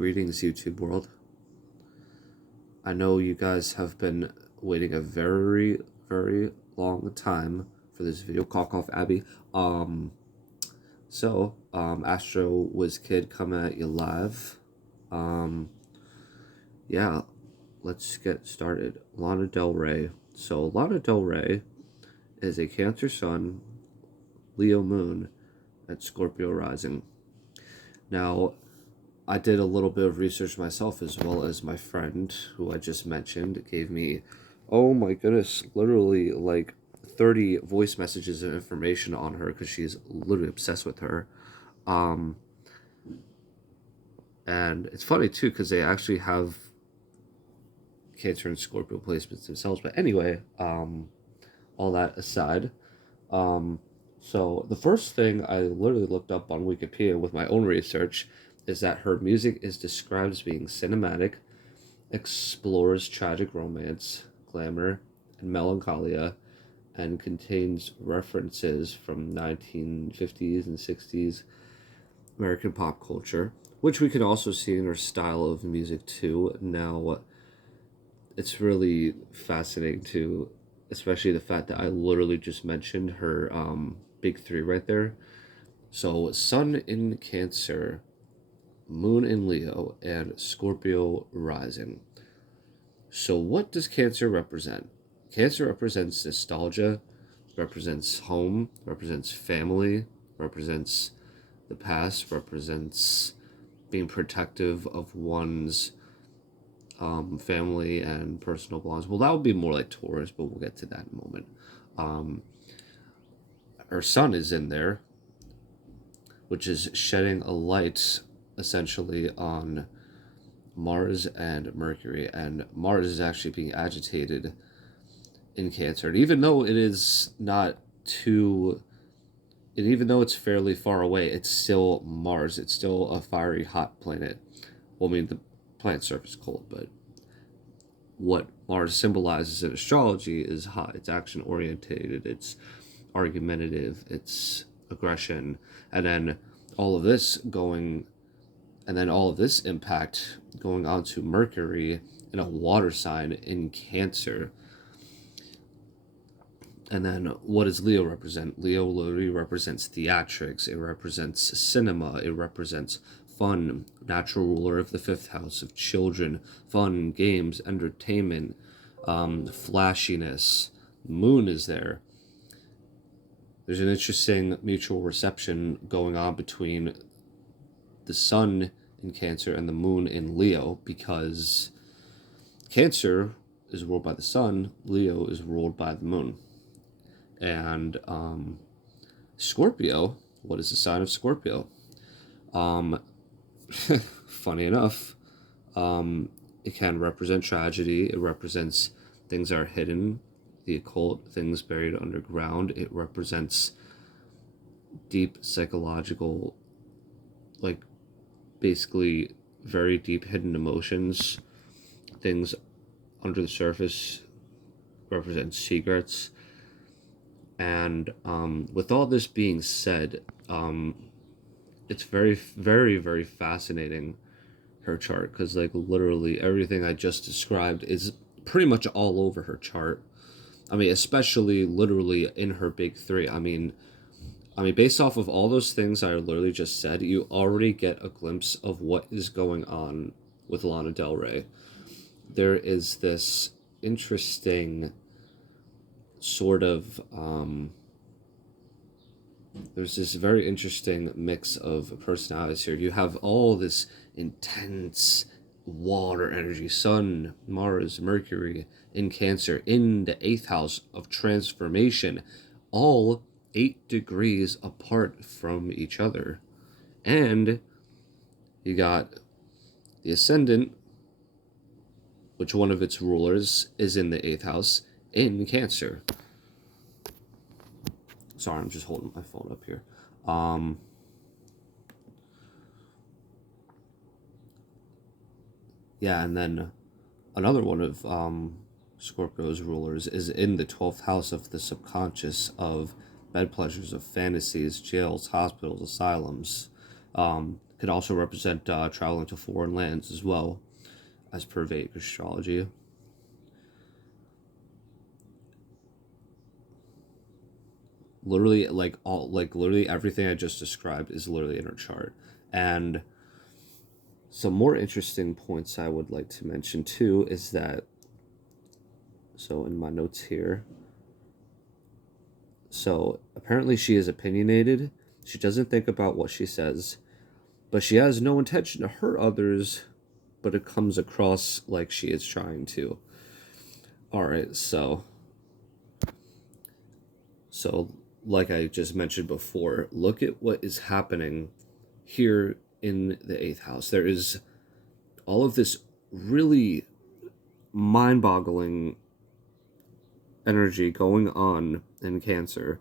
Greetings, YouTube world. I know you guys have been waiting a very, very long time for this video. Cough, Abby. Astro Wiz-Kid coming at you live. Yeah, let's get started. Lana Del Rey. So, Lana Del Rey is a Cancer Sun, Leo Moon, and Scorpio rising. Now, I did a little bit of research myself, as well as my friend who I just mentioned gave me, oh my goodness, literally like 30 voice messages of information on her because she's literally obsessed with her. And it's funny too because they actually have Cancer and Scorpio placements themselves. But anyway, all that aside, so the first thing I literally looked up on Wikipedia with my own research is that her music is described as being cinematic, explores tragic romance, glamour, and melancholia, and contains references from 1950s and 60s American pop culture, which we can also see in her style of music too. Now, it's really fascinating too, especially the fact that I literally just mentioned her big three right there. So, Sun in Cancer, Moon in Leo, and Scorpio rising. So what does Cancer represent? Cancer represents nostalgia, represents home, represents family, represents the past, represents being protective of one's family and personal belongings. Well, that would be more like Taurus, but we'll get to that in a moment. Her sun is in there, which is shedding a light essentially on Mars and Mercury, and Mars is actually being agitated in Cancer. And even though it is not too, and even though it's fairly far away, it's still Mars. It's still a fiery, hot planet. Well, I mean, the planet's surface is cold, but what Mars symbolizes in astrology is hot. It's action-orientated, it's argumentative, it's aggression, and then all of this impact going on to Mercury in a water sign in Cancer. And then what does Leo represent? Leo literally represents theatrics. It represents cinema. It represents fun. Natural ruler of the fifth house of children, fun, games, entertainment, flashiness. Moon is there. There's an interesting mutual reception going on between the sun in Cancer and the moon in Leo, because Cancer is ruled by the sun, Leo is ruled by the moon. And Scorpio, what is the sign of Scorpio? Funny enough, it can represent tragedy. It represents things that are hidden, the occult, things buried underground. It represents deep psychological, like, basically very deep hidden emotions. Things under the surface represent secrets. And with all this being said, it's very, very, very fascinating, her chart, because like literally everything I just described is pretty much all over her chart. I mean, especially literally in her big three. I mean, based off of all those things I literally just said, you already get a glimpse of what is going on with Lana Del Rey. There is this interesting sort of, there's this very interesting mix of personalities here. You have all this intense water energy, Sun, Mars, Mercury in Cancer, in the 8th house of transformation, all 8 degrees apart from each other. And you got the ascendant, which one of its rulers is in the 8th house, in Cancer. Sorry, I'm just holding my phone up here. Yeah, and then another one of Scorpio's rulers is in the 12th house of the subconscious, of bed pleasures, of fantasies, jails, hospitals, asylums, Could also represent traveling to foreign lands as well, as per Vedic astrology. Literally, literally everything I just described is literally in her chart. And some more interesting points I would like to mention too is that, so in my notes here, so apparently she is opinionated. She doesn't think about what she says, but she has no intention to hurt others, but it comes across like she is trying to. All right, so like I just mentioned before, look at what is happening here in the eighth house. There is all of this really mind-boggling energy going on in Cancer.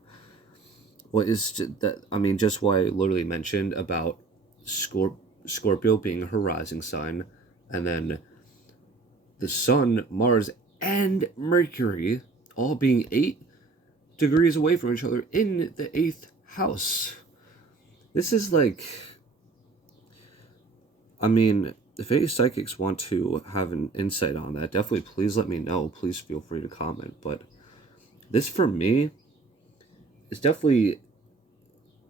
What is that? I mean, just what I literally mentioned about Scorpio being her rising sign, and then the Sun, Mars, and Mercury all being 8 degrees away from each other in the 8th house. This is like, I mean, if any psychics want to have an insight on that, definitely please let me know. Please feel free to comment. But this, for me, is definitely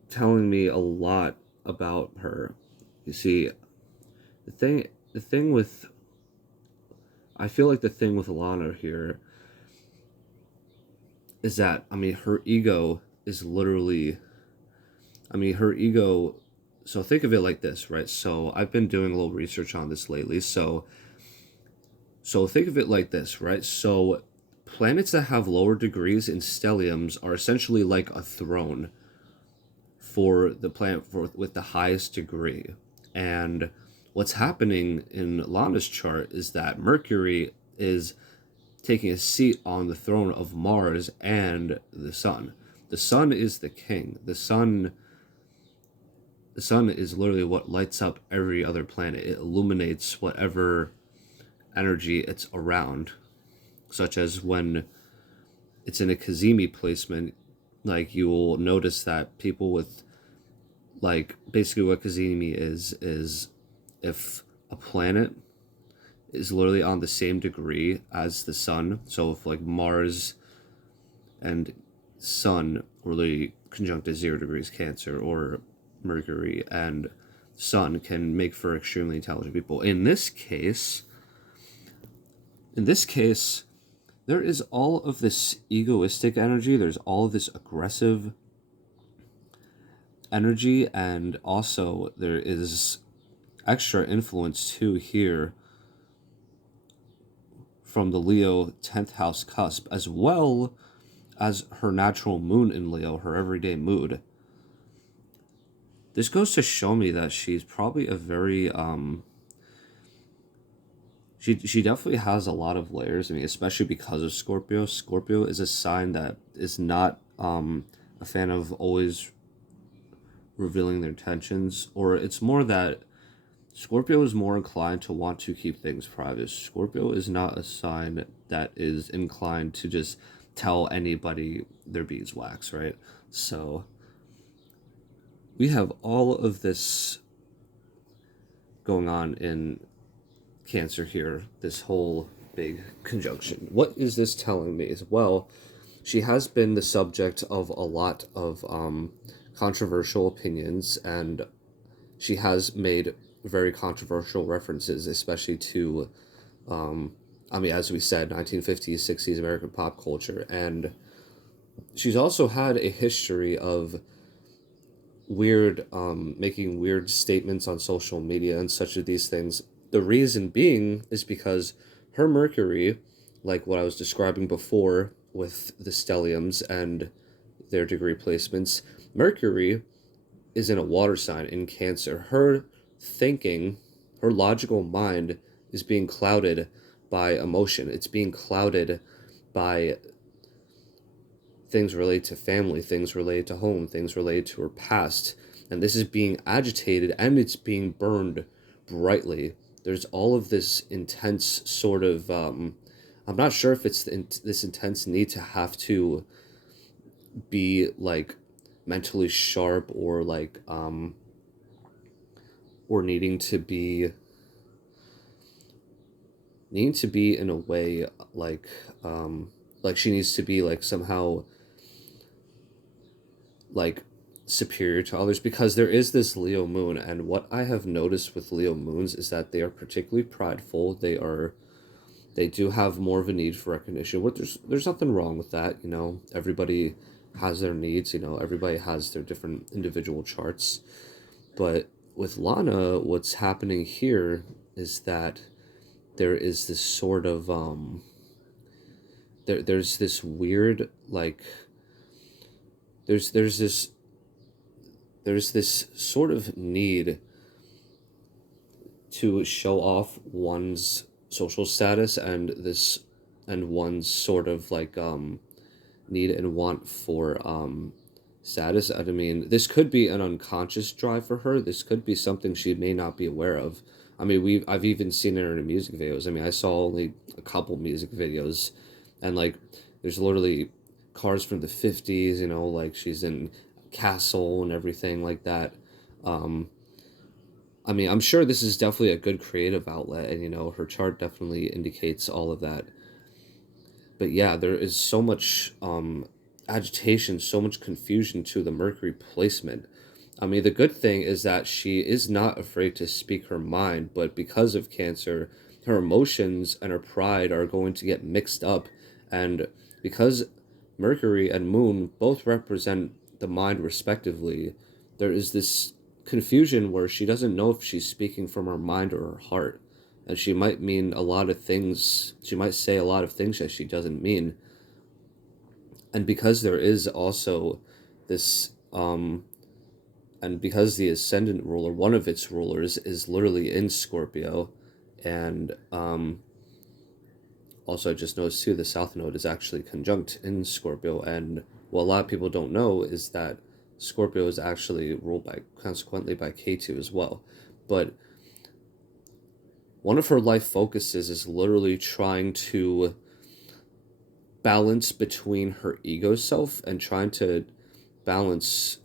telling me a lot about her. You see, the thing with, I feel like the thing with Lana here is that, I mean, her ego is literally, I mean, her ego, so think of it like this, right? So I've been doing a little research on this lately. So think of it like this, right? So planets that have lower degrees in stelliums are essentially like a throne for the planet with the highest degree. And what's happening in Lana's chart is that Mercury is taking a seat on the throne of Mars and the Sun. The Sun is the king. The sun is literally what lights up every other planet. It illuminates whatever energy it's around, such as when it's in a Kazemi placement, like you will notice that people with, like, basically what Kazemi is if a planet is literally on the same degree as the Sun. So if like Mars and Sun were literally conjunct at 0 degrees Cancer, or Mercury and Sun can make for extremely intelligent people. In this case, there is all of this egoistic energy. There's all of this aggressive energy, and also there is extra influence too here from the Leo 10th house cusp, as well as her natural moon in Leo, her everyday mood. This goes to show me that she's probably a very she definitely has a lot of layers. I mean, especially because of Scorpio. Scorpio is a sign that is not a fan of always revealing their intentions, or it's more that Scorpio is more inclined to want to keep things private. Scorpio is not a sign that is inclined to just tell anybody their beeswax, right? So we have all of this going on in Cancer here, this whole big conjunction. What is this telling me? Well, she has been the subject of a lot of controversial opinions, and she has made very controversial references, especially to, I mean, as we said, 1950s, 60s American pop culture. And she's also had a history of making weird statements on social media and such of these things. The reason being is because her Mercury, like what I was describing before with the stelliums and their degree placements, Mercury is in a water sign in Cancer. Her thinking, her logical mind is being clouded by emotion. It's being clouded by things related to family, things related to home, things related to her past. And this is being agitated, and it's being burned brightly. There's all of this intense sort of, I'm not sure if it's this intense need to have to be like mentally sharp, or like or needing to be in a way like she needs to be like somehow like superior to others, because there is this Leo moon, and what I have noticed with Leo moons is that they are particularly prideful. They do have more of a need for recognition. What there's nothing wrong with that, you know. Everybody has their needs, you know. Everybody has their different individual charts. But with Lana, what's happening here is that there is this sort of there's this weird like there's this sort of need to show off one's social status, and one's sort of like need and want for status. I mean, this could be an unconscious drive for her. This could be something she may not be aware of. I mean, I've even seen it in her music videos. I mean, I saw only a couple music videos, and like there's literally cars from the 50s, you know, like she's in castle and everything like that. Um, I mean, I'm sure this is definitely a good creative outlet, and you know, her chart definitely indicates all of that. But yeah, there is so much agitation, so much confusion to the Mercury placement. I mean, the good thing is that she is not afraid to speak her mind, but because of Cancer, her emotions and her pride are going to get mixed up. And because Mercury and Moon both represent the mind respectively, there is this confusion where she doesn't know if she's speaking from her mind or her heart. And she might mean a lot of things, she might say a lot of things that she doesn't mean. And because there is also this and because the ascendant ruler, one of its rulers, is literally in Scorpio, and also I just noticed too the South Node is actually conjunct in Scorpio, and what a lot of people don't know is that Scorpio is actually ruled by, consequently, by K2 as well. But one of her life focuses is literally trying to balance between her ego self and trying to balance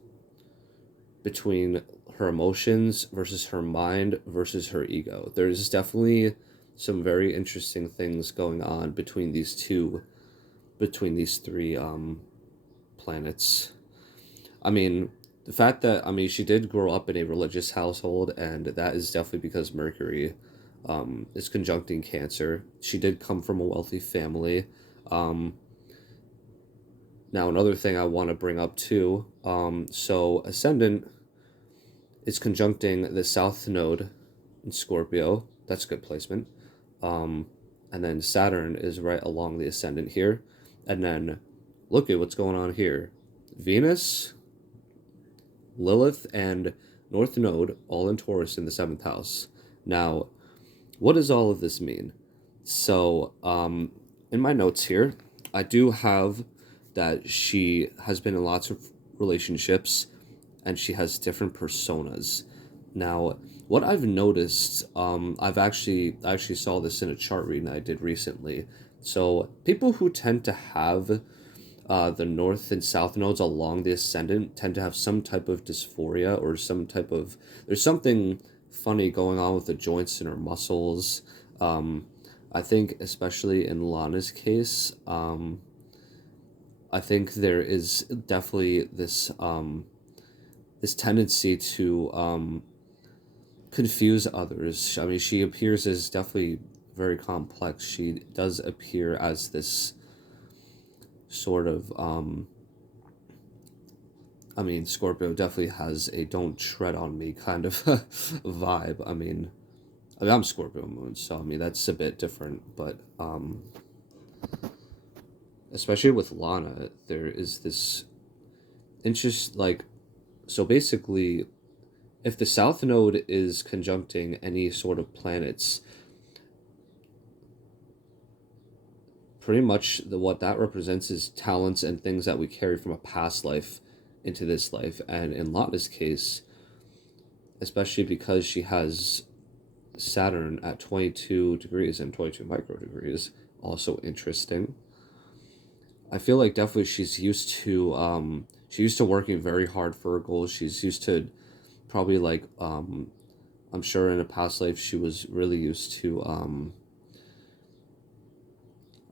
between her emotions versus her mind versus her ego. There's definitely some very interesting things going on between these three planets. I mean, the fact that, I mean, she did grow up in a religious household, and that is definitely because Mercury is conjuncting Cancer. She did come from a wealthy family. Um, Now, another thing I want to bring up too, so Ascendant is conjuncting the South Node in Scorpio. That's good placement. Um, and then Saturn is right along the Ascendant here. And then look at what's going on here. Venus, Lilith, and North Node all in Taurus in the 7th house. Now, what does all of this mean? So, in my notes here, I do have that she has been in lots of relationships and she has different personas. Now, what I've noticed, I actually saw this in a chart reading I did recently. So, people who tend to have the north and south nodes along the ascendant tend to have some type of dysphoria, or some type of, there's something funny going on with the joints in her muscles. I think especially in Lana's case, I think there is definitely this this tendency to confuse others. I mean, she appears as definitely very complex. She does appear as this sort of I mean, Scorpio definitely has a "don't tread on me" kind of vibe. I mean, I'm Scorpio moon, so I mean that's a bit different, but especially with Lana, there is this interest, like, so basically, if the South Node is conjuncting any sort of planets, pretty much what that represents is talents and things that we carry from a past life into this life. And in Lana's case, especially because she has Saturn at 22 degrees and 22 microdegrees, also interesting. I feel like definitely she's used to working very hard for her goals. She's used to probably like I'm sure in a past life she was really used to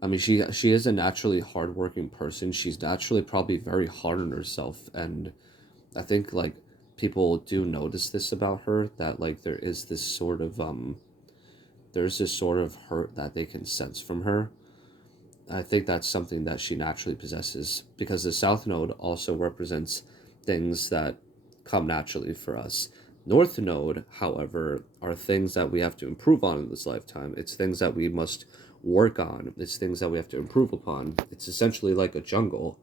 I mean, she is a naturally hardworking person. She's naturally probably very hard on herself, and I think like people do notice this about her, that like there's this sort of hurt that they can sense from her. I think that's something that she naturally possesses, because the South Node also represents things that come naturally for us. North Node, however, are things that we have to improve on in this lifetime. It's things that we must work on. It's things that we have to improve upon. It's essentially like a jungle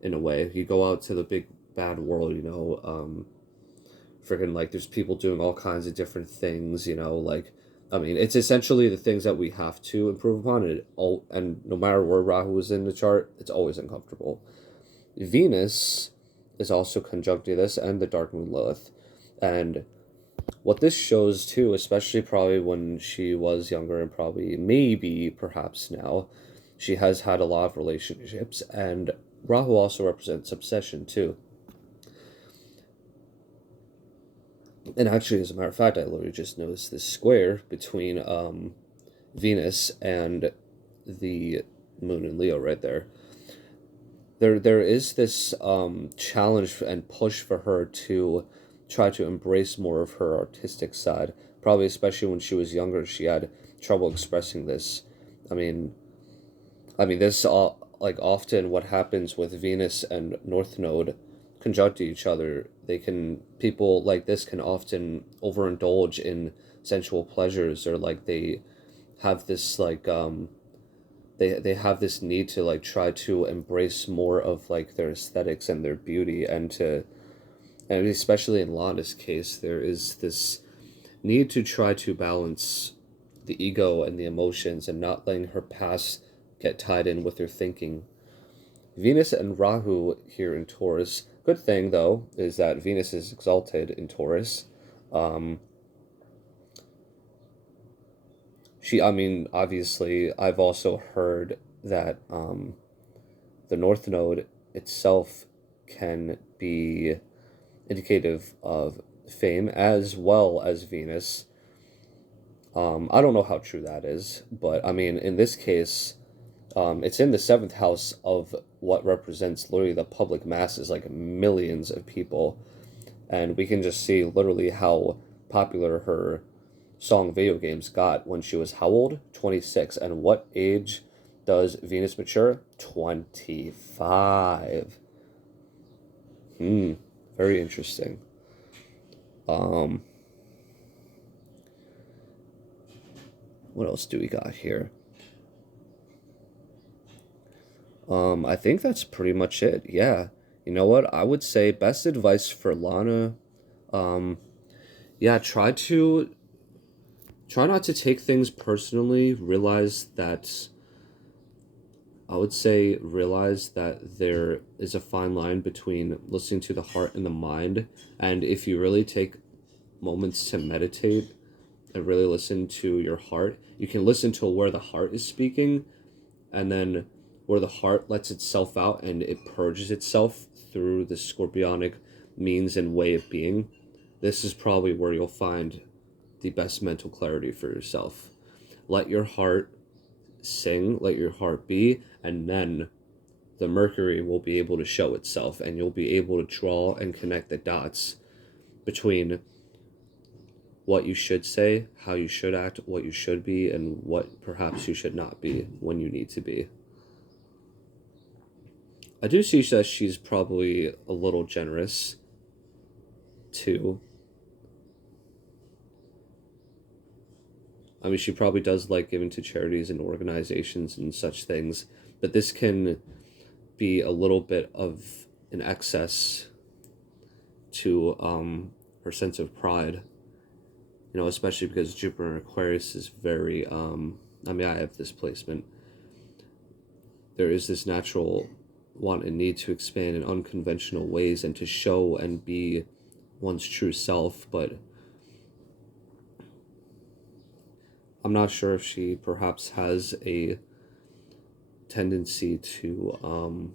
in a way. You go out to the big bad world, freaking like there's people doing all kinds of different things, like I mean, it's essentially the things that we have to improve upon, and no matter where Rahu is in the chart, it's always uncomfortable. Venus is also conjuncting this, and the dark moon Lilith. And what this shows too, especially probably when she was younger and probably maybe perhaps now, she has had a lot of relationships, and Rahu also represents obsession too. And actually, as a matter of fact, I literally just noticed this square between Venus and the moon in Leo right there. There is this challenge and push for her to try to embrace more of her artistic side. Probably especially when she was younger, she had trouble expressing this. I mean, this like often what happens with Venus and North Node conjunct each other. People like this can often overindulge in sensual pleasures, or like they have this like they have this need to like try to embrace more of like their aesthetics and their beauty, and especially in Lana's case, there is this need to try to balance the ego and the emotions and not letting her past get tied in with her thinking. Venus and Rahu here in Taurus. Good thing, though, is that Venus is exalted in Taurus. Obviously, I've also heard that the North Node itself can be indicative of fame as well as Venus. I don't know how true that is, but I mean, in this case, it's in the 7th house of what represents literally the public masses, like millions of people. And we can just see literally how popular her song Video Games got when she was how old? 26. And what age does Venus mature? 25. Very interesting. What else do we got here? I think that's pretty much it. Yeah. You know what? I would say best advice for Lana. Yeah, try not to take things personally. Realize that there is a fine line between listening to the heart and the mind. And if you really take moments to meditate and really listen to your heart, you can listen to where the heart is speaking, and then where the heart lets itself out and it purges itself through the scorpionic means and way of being. This is probably where you'll find the best mental clarity for yourself. Let your heart sing, let your heart be, and then the Mercury will be able to show itself, and you'll be able to draw and connect the dots between what you should say, how you should act, what you should be, and what perhaps you should not be when you need to be. I do see that she's probably a little generous, too. I mean, she probably does like giving to charities and organizations and such things, but this can be a little bit of an excess to her sense of pride. Especially because Jupiter in Aquarius is very, I have this placement. There is this natural want and need to expand in unconventional ways and to show and be one's true self, but I'm not sure if she perhaps has a tendency to, I'm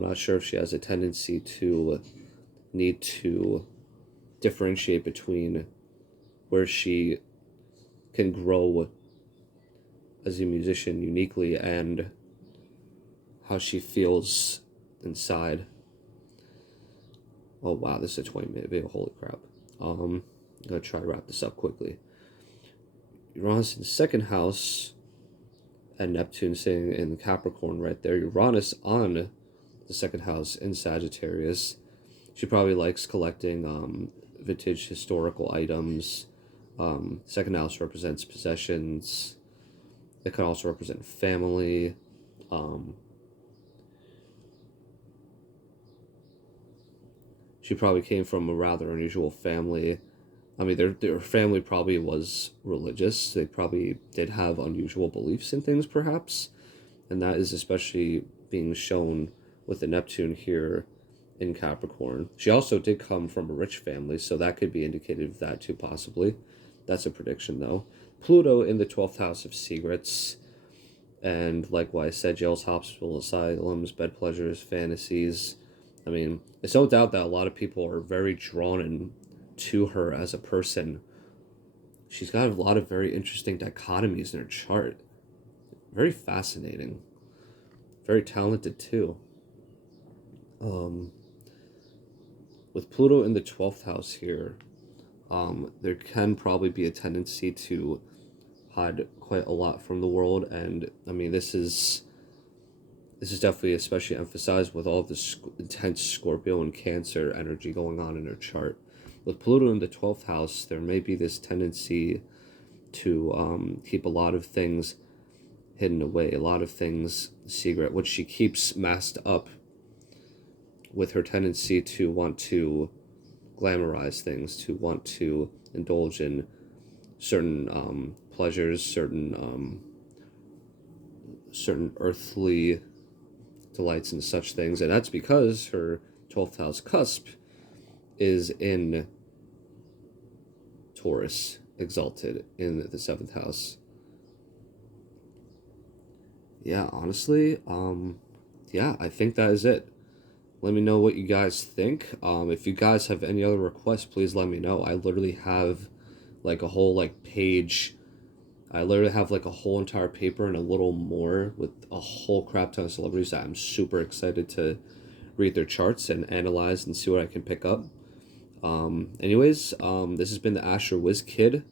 not sure if she has a tendency to need to differentiate between where she can grow as a musician uniquely and how she feels inside. Oh wow, this is a 20-minute video. Holy crap. I'm gonna try to wrap this up quickly. Uranus in the second house and Neptune sitting in Capricorn right there. Uranus on the second house in Sagittarius. She probably likes collecting vintage historical items. Second house represents possessions. It can also represent family. She probably came from a rather unusual family. I mean, their family probably was religious. They probably did have unusual beliefs in things, perhaps. And that is especially being shown with the Neptune here in Capricorn. She also did come from a rich family, so that could be indicative of that too, possibly. That's a prediction, though. Pluto in the 12th house of secrets. And like what I said, jails, hospitals, asylums, bed pleasures, fantasies. I mean, it's no doubt that a lot of people are very drawn in to her as a person. She's got a lot of very interesting dichotomies in her chart. Very fascinating. Very talented too. With Pluto in the 12th house here, there can probably be a tendency to hide quite a lot from the world, and I mean this is definitely especially emphasized with all of this intense Scorpio and Cancer energy going on in her chart. With Pluto in the 12th house, there may be this tendency to keep a lot of things hidden away, a lot of things secret, which she keeps masked up with her tendency to want to glamorize things, to want to indulge in certain pleasures, certain earthly delights and such things. And that's because her 12th house cusp is in Taurus, exalted in the 7th house. Yeah, honestly, yeah, I think that is it. Let me know what you guys think. If you guys have any other requests, please let me know. I literally have like a whole like page. I literally have like a whole entire paper and a little more with a whole crap ton of celebrities that I'm super excited to read their charts and analyze and see what I can pick up. Anyways, this has been the Asher Wiz-Kid.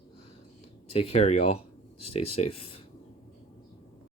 Take care, y'all. Stay safe.